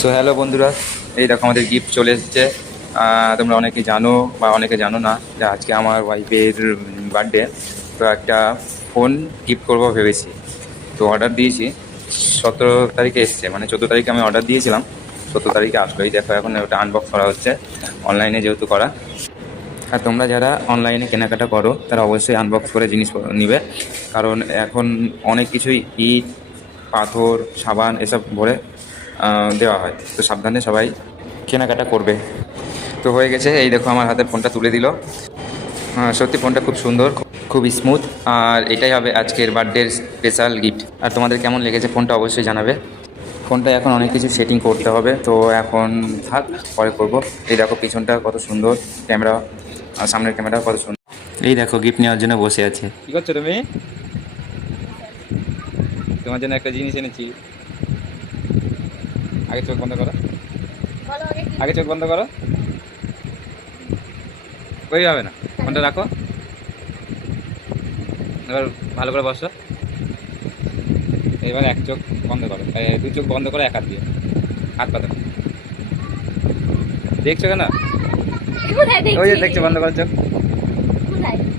So hello বন্ধুরা, এই দেখো আমাদের গিফট চলে এসেছে। তোমরা অনেকে জানো বা অনেকে জানো না যে আজকে আমার ওয়াইফের বার্থডে। তো একটা ফোন গিফট করবো ভেবেছি। তো অর্ডার দিয়েছি, 17 তারিখে এসছে, মানে 14 তারিখে আমি অর্ডার দিয়েছিলাম, 17 তারিখে আসলো। এই দেখো এখন ওটা আনবক্স করা হচ্ছে, অনলাইনে যেহেতু করা। আর তোমরা যারা অনলাইনে কেনাকাটা করো তারা অবশ্যই আনবক্স করে জিনিস নিবে, কারণ এখন অনেক কিছুই ইট, পাথর, সাবান এসব ভরে দেওয়া হয়। তো সাবধানে সবাই কেনাকাটা করবে। তো হয়ে গেছে, এই দেখো আমার হাতে ফোনটা তুলে দিল। সত্যি ফোনটা খুব সুন্দর, খুব স্মুথ। আর এটাই হবে আজকের বার্থডের স্পেশাল গিফট। আর তোমাদের কেমন লেগেছে ফোনটা অবশ্যই জানাবে। ফোনটা এখন অনেক কিছু সেটিং করতে হবে, তো এখন থাক, পরে করবো। এই দেখো পিছনটা কত সুন্দর, ক্যামেরা আর সামনের ক্যামেরা কত সুন্দর। এই দেখো গিফট নেওয়ার জন্য বসে আছে। কি করছো তুমি? তোমার জন্য একটা জিনিস এনেছি। আগে চোখ বন্ধ করো, আগে চোখ বন্ধ করো। ওই হবে না, ফোনটা রাখো। এবার ভালো করে বসো। এবার এক চোখ বন্ধ করো, দুই চোখ বন্ধ করো এক হাত দিয়ে। হাত পাতো, দেখছো কেন? ওই যে দেখছো, বন্ধ করো চোখ।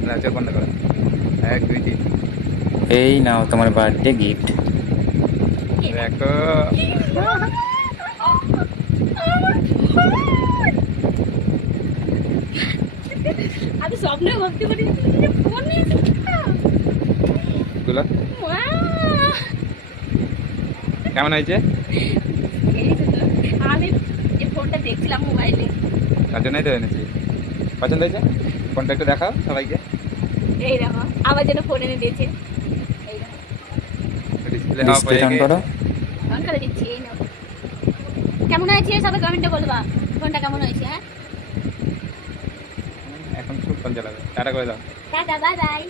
না, চোখ বন্ধ করো। 1 2 3। এই নাও তোমার বার্থডে গিফট। দেখো, আমি স্বপ্নে ভাবতে পারি ফোন নিয়েছি। কেমন হয়েছে? আমি এই ফোনটা দেখছিলাম মোবাইলে, তার জন্যই তো এনেছি। পছন্দ হয়েছে? ফোনটা একটু দেখাও সবাইকে। এই দেখো আমার জন্য ফোন এনে দিয়েছে। এই দেখো ডিসপ্লে অন করো। অন করে দিচ্ছি। এই নাও, কেমন হয়েছে সবাই কমেন্টে বলবা ফোনটা কেমন হয়েছে। হ্যাঁ এখন খুব ফোন চালাবে। টাটা করে দাও। Tata, bye bye.